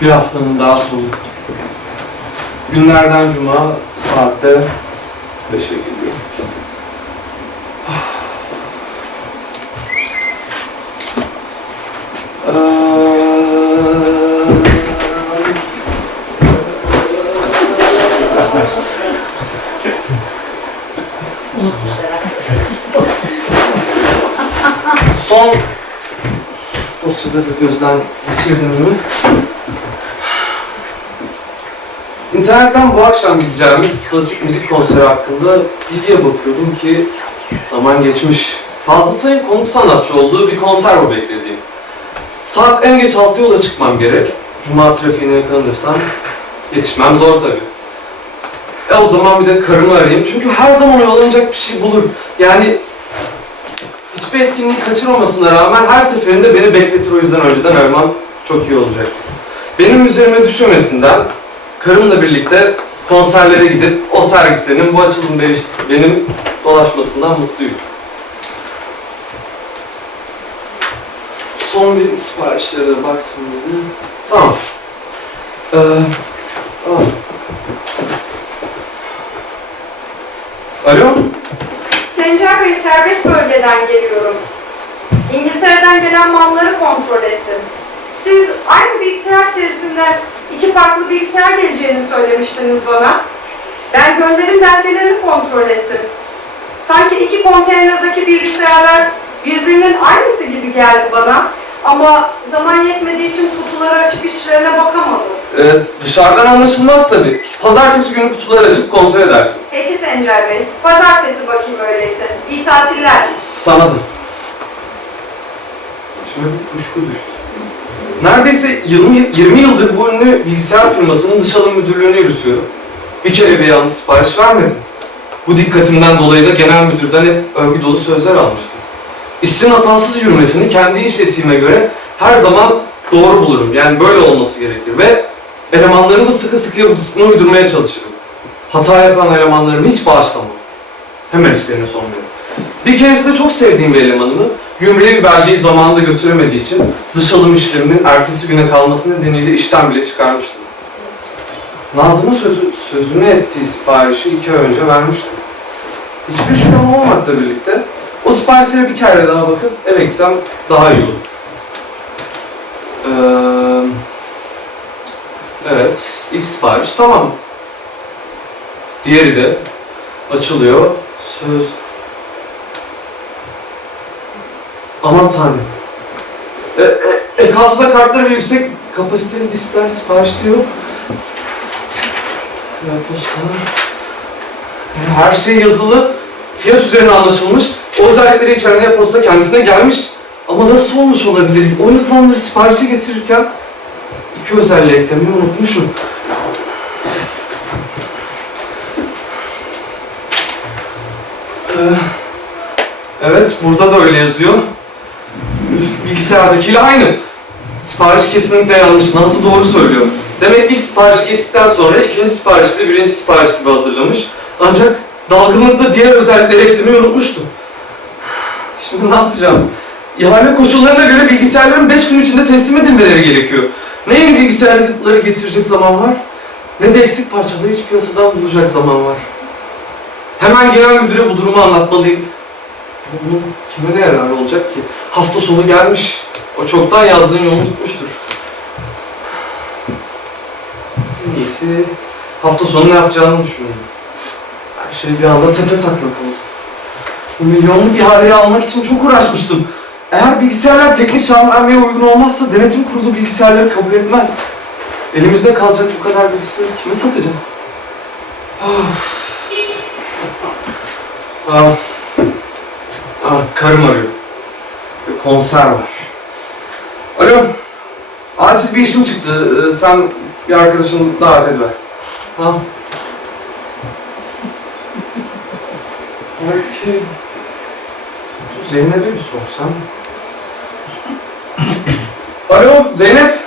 Bir haftanın daha sonu. Günlerden cuma saatte 5'e geliyor. Son dosyaları gözden geçirdim mi? İnternetten bu akşam gideceğimiz klasik müzik konseri hakkında bilgiye bakıyordum ki zaman geçmiş. Fazla sayın konuk sanatçı olduğu bir konser bu beklediğim. Saat en geç 6 yola çıkmam gerek. Cuma trafiğine yakalanırsam yetişmem zor tabii. E o zaman bir de karımı arayayım. Çünkü her zaman oyalanacak bir şey bulur. Yani hiçbir etkinliği kaçırmamasına rağmen her seferinde beni bekletir o yüzden önceden aramam çok iyi olacaktır. Benim üzerime düşmemesinden karımla birlikte konserlere gidip o sergislerinin bu açılım be- benim dolaşmasından mutluyum. Son bir siparişlere de baksın dedi. Tamam. Ee, aa. Alo? Sencer Bey serbest bölgeden geliyorum. İngiltere'den gelen malları kontrol ettim. Siz aynı bilgisayar serisinden iki farklı bilgisayar geleceğini söylemiştiniz bana. Ben gönderim belgelerini kontrol ettim. Sanki iki konteynerdaki bilgisayarlar birbirinin aynısı gibi geldi bana. Ama zaman yetmediği için kutuları açıp içlerine bakamadım. Ee, dışarıdan anlaşılmaz tabii. Pazartesi günü kutuları açıp kontrol edersin. Peki Sencer Bey, pazartesi bakayım öyleyse. İyi tatiller. Sana da. Şimdi bir kuşku düştü. Neredeyse 20, 20 yıldır bu ünlü bilgisayar firmasının dış alım müdürlüğünü yürütüyorum. Bir kere bir yanlış sipariş vermedim. Bu dikkatimden dolayı da genel müdürden hep övgü dolu sözler almıştım. İşin hatasız yürümesini kendi işletiğime göre her zaman doğru bulurum. Yani böyle olması gerekir ve elemanlarımı da sıkı sıkıya bu disipline uydurmaya çalışırım. Hata yapan elemanlarımı hiç bağışlamam. Hemen işlerine son veririm. Bir keresinde çok sevdiğim bir elemanımı gümrüğe bir belgeyi zamanında götüremediği için dış alım işleminin ertesi güne kalması nedeniyle işten bile çıkarmıştım. Nazım'ın sözü, sözünü ettiği siparişi iki ay önce vermiştim. Hiçbir şüphem olmamakla birlikte o siparişlere bir kere daha bakıp eve gitsem daha iyi olur. Ee, evet, ilk sipariş tamam. Diğeri de açılıyor. Söz Aman tanrım. E, e, ek hafıza kartları ve yüksek kapasiteli diskler siparişte yok. Posta. E, Her şey yazılı. Fiyat üzerine anlaşılmış. O özellikleri içeren e-posta kendisine gelmiş. Ama nasıl olmuş olabilir? O yazılanları siparişe getirirken iki özelliği eklemeyi unutmuşum. Ee, Evet, burada da öyle yazıyor. Bilgisayardakiyle aynı. Sipariş kesinlikle yanlış. Nasıl doğru söylüyor. Demek ilk sipariş geçtikten sonra ikinci siparişi de birinci sipariş gibi hazırlamış. Ancak dalgınlıkta diğer özellikleri eklemeyi unutmuştu. Şimdi ne yapacağım? İhale koşullarına göre bilgisayarların 5 gün içinde teslim edilmeleri gerekiyor. Ne yeni bilgisayarları getirecek zaman var, ne de eksik parçaları hiç piyasadan bulacak zaman var. Hemen genel müdüre bu durumu anlatmalıyım. Bunun kime ne yararı olacak ki? Hafta sonu gelmiş. O çoktan yazdığın yolunu tutmuştur. En iyisi hafta sonu ne yapacağını düşünüyorum. Her şey bir anda tepe taklak oldu. Bu milyonluk ihaleyi almak için çok uğraşmıştım. Eğer bilgisayarlar teknik vermeye uygun olmazsa denetim kurulu bilgisayarları kabul etmez. Elimizde kalacak bu kadar bilgisayarı kime satacağız? Of. Ah. Karım arıyor. Bir konser var. Alo. Acil bir işim çıktı. Ee, Sen bir arkadaşını davet ediver. Ha? Belki... Şu Zeynep'e bir sorsam. Alo Zeynep.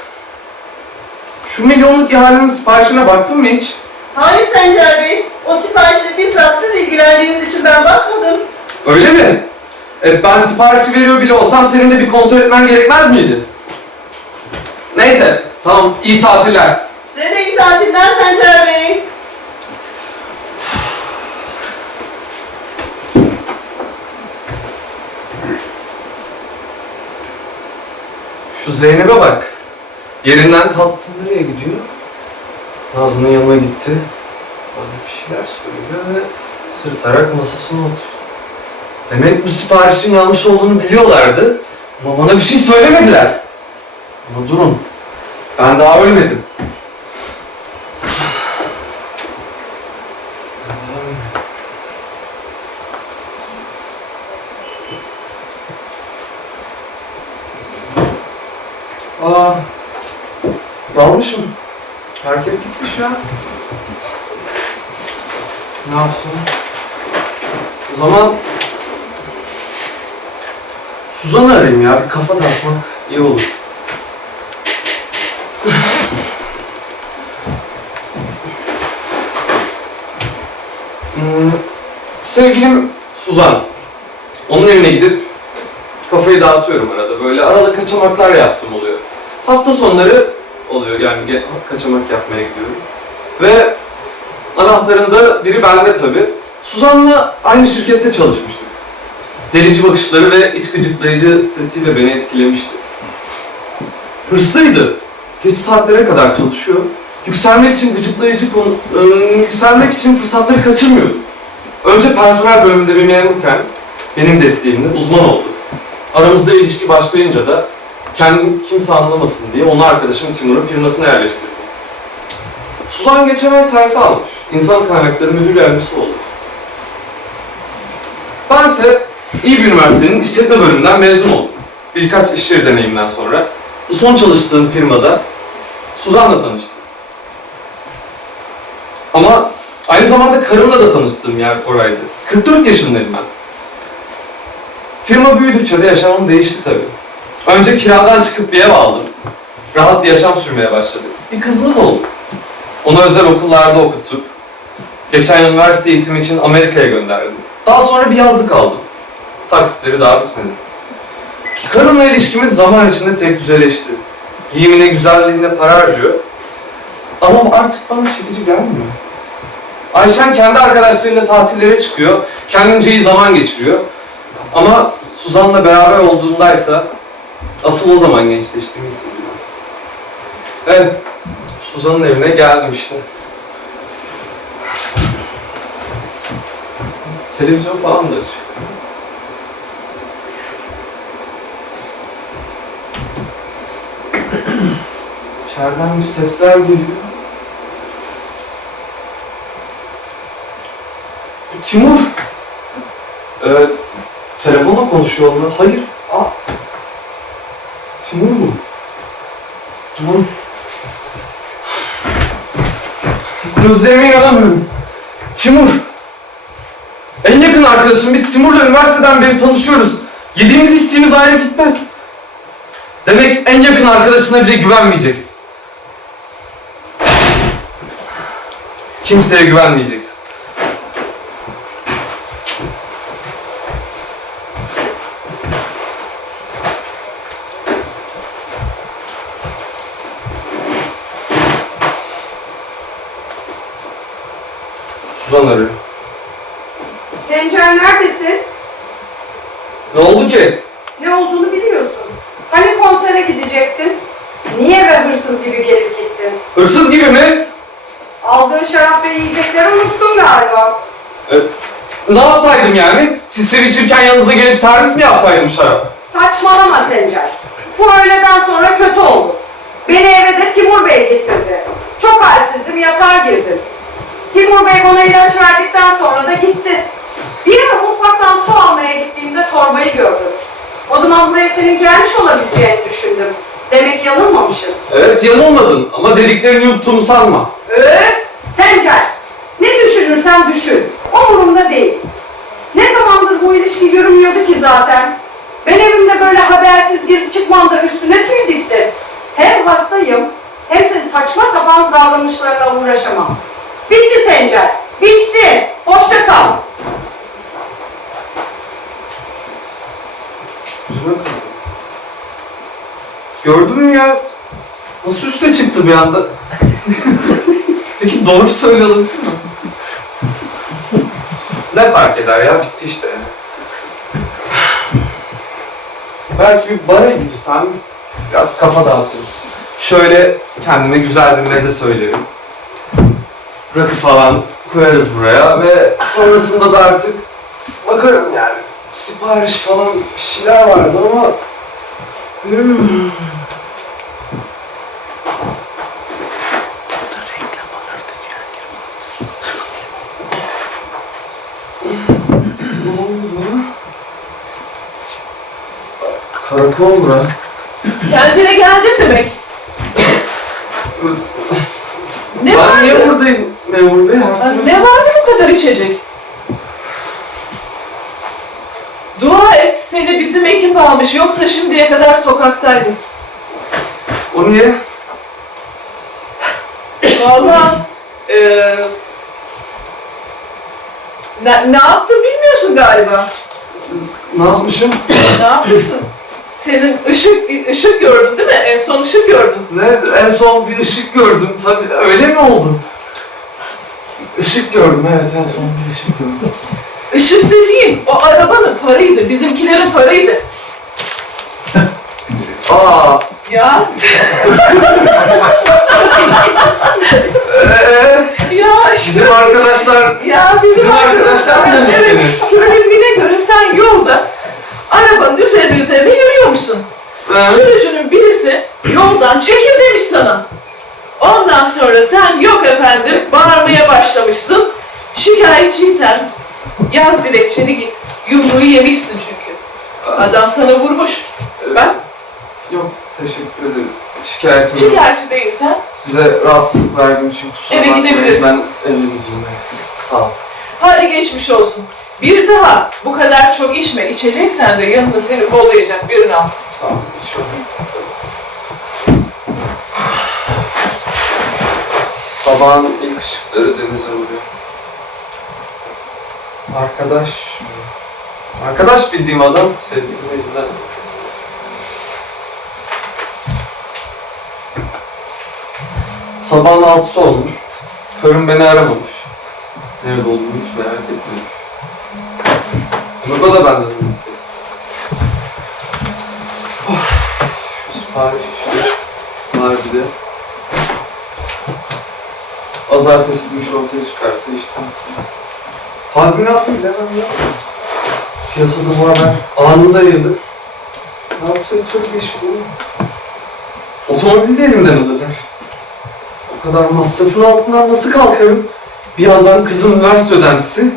Şu milyonluk ihalenin siparişine baktın mı hiç? Hayır Sencer Bey, o siparişle bizzat siz ilgilendiğiniz için ben bakmadım. Öyle mi? E, ben siparişi veriyor bile olsam senin de bir kontrol etmen gerekmez miydi? Neyse, Tamam, iyi tatiller. Size de iyi tatiller Sencer Bey. Şu Zeynep'e bak. Yerinden kalktı nereye gidiyor? Nazlı'nın yanına gitti. Bana bir şeyler söylüyor ve sırtarak masasına oturdu. Demek bu siparişin yanlış olduğunu biliyorlardı. Ama bana bir şey söylemediler. Ama durun. Ben daha ölmedim. Aa, dalmışım. Herkes gitmiş ya. Ne yapsın? O zaman Suzan'ı arayayım ya. Bir kafa dağıtmak iyi olur. Hmm, sevgilim Suzan. Onun evine gidip kafayı dağıtıyorum arada. Böyle arada kaçamaklar yaptım oluyor. Hafta sonları oluyor yani kaçamak yapmaya gidiyorum. Ve anahtarında biri bende tabii. Suzan'la aynı şirkette çalışmıştık. Delici bakışları ve iç gıcıklayıcı sesiyle beni etkilemişti. Hırslıydı. Geç saatlere kadar çalışıyor. Yükselmek için gıcıklayıcı konu, ıı, yükselmek için fırsatları kaçırmıyordu. Önce personel bölümünde bir memurken benim desteğimle uzman oldu. Aramızda ilişki başlayınca da kendim kimse anlamasın diye onu arkadaşım Timur'un firmasına yerleştirdim. Suzan geçen ay terfi almış. İnsan kaynakları müdür yardımcısı oldu. Bense iyi bir üniversitenin işletme bölümünden mezun oldum. Birkaç iş deneyimden sonra son çalıştığım firmada Suzan'la tanıştım. Ama aynı zamanda karımla da tanıştığım yer oraydı. 44 yaşındayım ben. Firma büyüdükçe de yaşamım değişti tabii. Önce kiradan çıkıp bir ev aldım. Rahat bir yaşam sürmeye başladık. Bir kızımız oldu. Onu özel okullarda okuttuk. Geçen üniversite eğitimi için Amerika'ya gönderdim. Daha sonra bir yazlık aldım. Taksitleri daha bitmedi. Karımla ilişkimiz zaman içinde tek düzeleşti. Giyimine, güzelliğine para harcıyor. Ama artık bana çekici gelmiyor. Ayşen kendi arkadaşlarıyla tatillere çıkıyor. Kendince iyi zaman geçiriyor. Ama Suzan'la beraber olduğundaysa asıl o zaman gençleştiğimi hissediyorum. Evet, Suzan'ın evine geldim işte. Televizyon falan da açık. İçeriden bir sesler geliyor. Timur! Ee, telefonla konuşuyor onlar. Hayır. Aa. Timur bu. Timur. Gözlerime inanamıyorum. Timur. En yakın arkadaşım. Biz Timur'la üniversiteden beri tanışıyoruz. Yediğimiz içtiğimiz ayrı gitmez. Demek en yakın arkadaşına bile güvenmeyeceksin. Kimseye güvenmeyeceksin. Suzan arıyor. Sencer neredesin? Ne oldu ki? Ne olduğunu biliyorsun. Hani konsere gidecektin? Niye eve hırsız gibi gelip gittin? Hırsız gibi mi? Aldığın şarap ve yiyecekleri unuttun galiba. E, ne yapsaydım yani? Siz sevişirken yanınıza gelip servis mi yapsaydım şarap? Saçmalama Sencer. Bu öğleden sonra kötü oldu. Beni eve de Timur Bey getirdi. Çok halsizdim, yatağa girdim. Timur Bey bana ilaç verdikten sonra da gitti. Bir ara mutfaktan su almaya gittiğimde torbayı gördüm. O zaman buraya senin gelmiş olabileceğini düşündüm. Demek yanılmamışım. Evet yanılmadın ama dediklerini yuttuğumu sanma. Öf! Sencer! Ne düşünürsen düşün. Umurumda değil. Ne zamandır bu ilişki yürümüyordu ki zaten. Ben evimde böyle habersiz girip çıkmam da üstüne tüy dikti. Hem hastayım, hem senin saçma sapan davranışlarına uğraşamam. Bitti Sencer, bitti. Hoşça kal. Gördün mü ya? Nasıl üste çıktı bir anda? Peki doğru söyle alabilir miyim? Ne fark eder ya? Bitti işte. Belki bir bara girsem biraz kafa dağıtırım. Şöyle kendime güzel bir meze söylerim. Rakı falan koyarız buraya ve sonrasında da artık bakarım yani. Sipariş falan bir şeyler vardı ama Hmm. Ne oldu bana? Karakol bura. Kendine geldin demek. Ne ben niye vardı? buradayım memur bey her Ha? Ne vardı bu kadar içecek? Dua et seni bizim ekip almış yoksa şimdiye kadar sokaktaydın. O niye? Vallahi eee ne, ne yaptın bilmiyorsun galiba. Ne yapmışım? ne yapmışsın? Senin ışık ışık gördün değil mi? En son ışık gördün. Ne? En son bir ışık gördüm tabii. Öyle mi oldu? Işık gördüm evet en son bir ışık gördüm. Işık değil, o arabanın farıydı, bizimkilerin farıydı. Aa. Ya, Ee, ya işte. bizim arkadaşlar Ya bizim, Sizin arkadaşlar mı evet, söylediğine göre sen yolda arabanın üzerine üzerine yürüyormuşsun. Ee, Sürücünün birisi yoldan çekil demiş sana. Ondan sonra sen yok efendim bağırmaya başlamışsın. Şikayetçiysen yaz dilekçeni git. Yumruğu yemişsin çünkü. Adam sana vurmuş. Ben Yok teşekkür ederim. Şikayetim yok. şikayetçi değilsen Size rahatsızlık verdiğim için kusura Eve bakmayın. gidebilirsin. Ben eve gideyim evet. Sağ ol. hadi geçmiş olsun. Bir daha bu kadar çok içme. İçeceksen de yanında seni kollayacak birini al. Sağ ol. Sabahın ilk ışıkları denize vuruyor. Arkadaş... Arkadaş bildiğim adam sevgilim elinden Sabahın altısı olmuş. Karım beni aramamış. Nerede olduğunu hiç merak etmemiş. Nurba da benden umut kesti. Of, şu sipariş işi var bir de. Pazartesi bu iş ortaya çıkarsa işte. Tazminatı bilemem ya. Piyasada bu haber anında yayılır. Ne yapsa çok değişik olur. Otomobili de elimden alırlar. O kadar masrafın altından nasıl kalkarım? Bir yandan kızın üniversite ödentisi,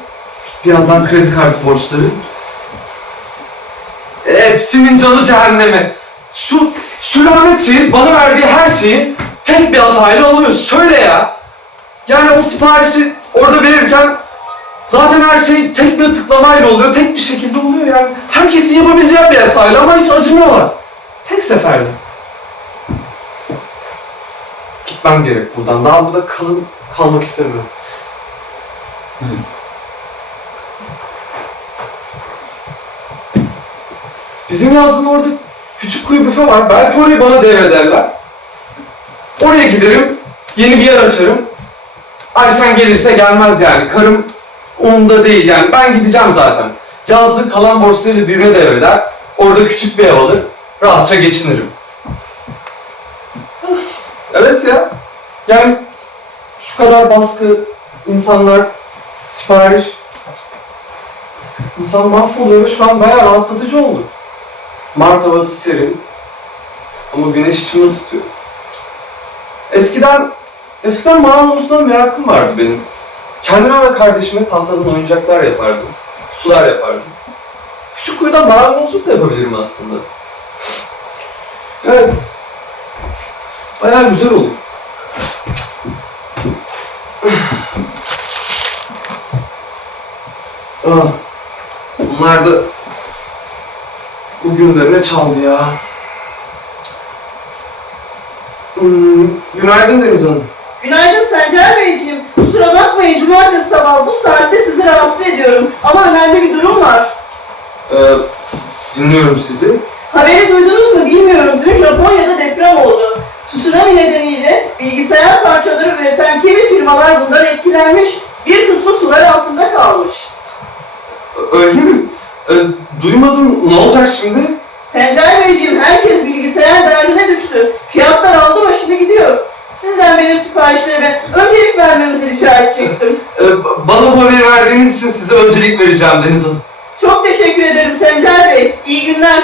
bir yandan kredi kartı borçları. Hepsinin canı cehenneme. Şu, şu lanet şeyin bana verdiği her şeyi tek bir hatayla alıyor. Şöyle ya. Yani o siparişi orada verirken zaten her şey tek bir tıklamayla oluyor. Tek bir şekilde oluyor yani. Herkesin yapabileceği bir hatayla ama hiç acımıyorlar. Tek seferde. Gitmem gerek buradan. Daha burada kalın, kalmak istemiyorum. Bizim yazın orada küçük kuyu büfe var. Belki orayı bana devrederler. Oraya giderim, yeni bir yer açarım. Ayşen gelirse gelmez yani. Karım umurumda değil yani. Ben gideceğim zaten. Yazlık kalan borçları birine devreder. Orada küçük bir ev alır. Rahatça geçinirim. Evet ya. Yani şu kadar baskı, insanlar, sipariş. İnsan mahvoluyor. Şu an bayağı rahatlatıcı oldu. Mart havası serin. Ama güneş içimi ısıtıyor. Eskiden, eskiden maranozluğa merakım vardı benim. Kendime ve kardeşime tahtadan oyuncaklar yapardım. Kutular yapardım. Küçük kuyudan maranozluk da yapabilirim aslında. Evet. Bayağı güzel olur. Ah. Bunlar da Bugün de ne çaldı ya? Hmm, günaydın Deniz Hanım. Günaydın Sencer Beyciğim. Kusura bakmayın cumartesi sabah bu saatte sizi rahatsız ediyorum. Ama önemli bir durum var. Ee, dinliyorum sizi. Haberi duydunuz mu bilmiyorum. Dün Japonya'da deprem oldu. Tsunami nedeniyle bilgisayar parçaları üreten kimi firmalar bundan etkilenmiş. Bir kısmı sular altında kalmış. Öyle mi? Ee, duymadım. Ne olacak şimdi? Sencer Beyciğim herkes bilgisayar derdine düştü. Fiyatlar aldı başını gidiyor. Sizden benim siparişlerime öncelik vermenizi rica edecektim. Ee, bana bu haberi verdiğiniz için size öncelik vereceğim Deniz Hanım. Çok teşekkür ederim Sencer Bey. İyi günler.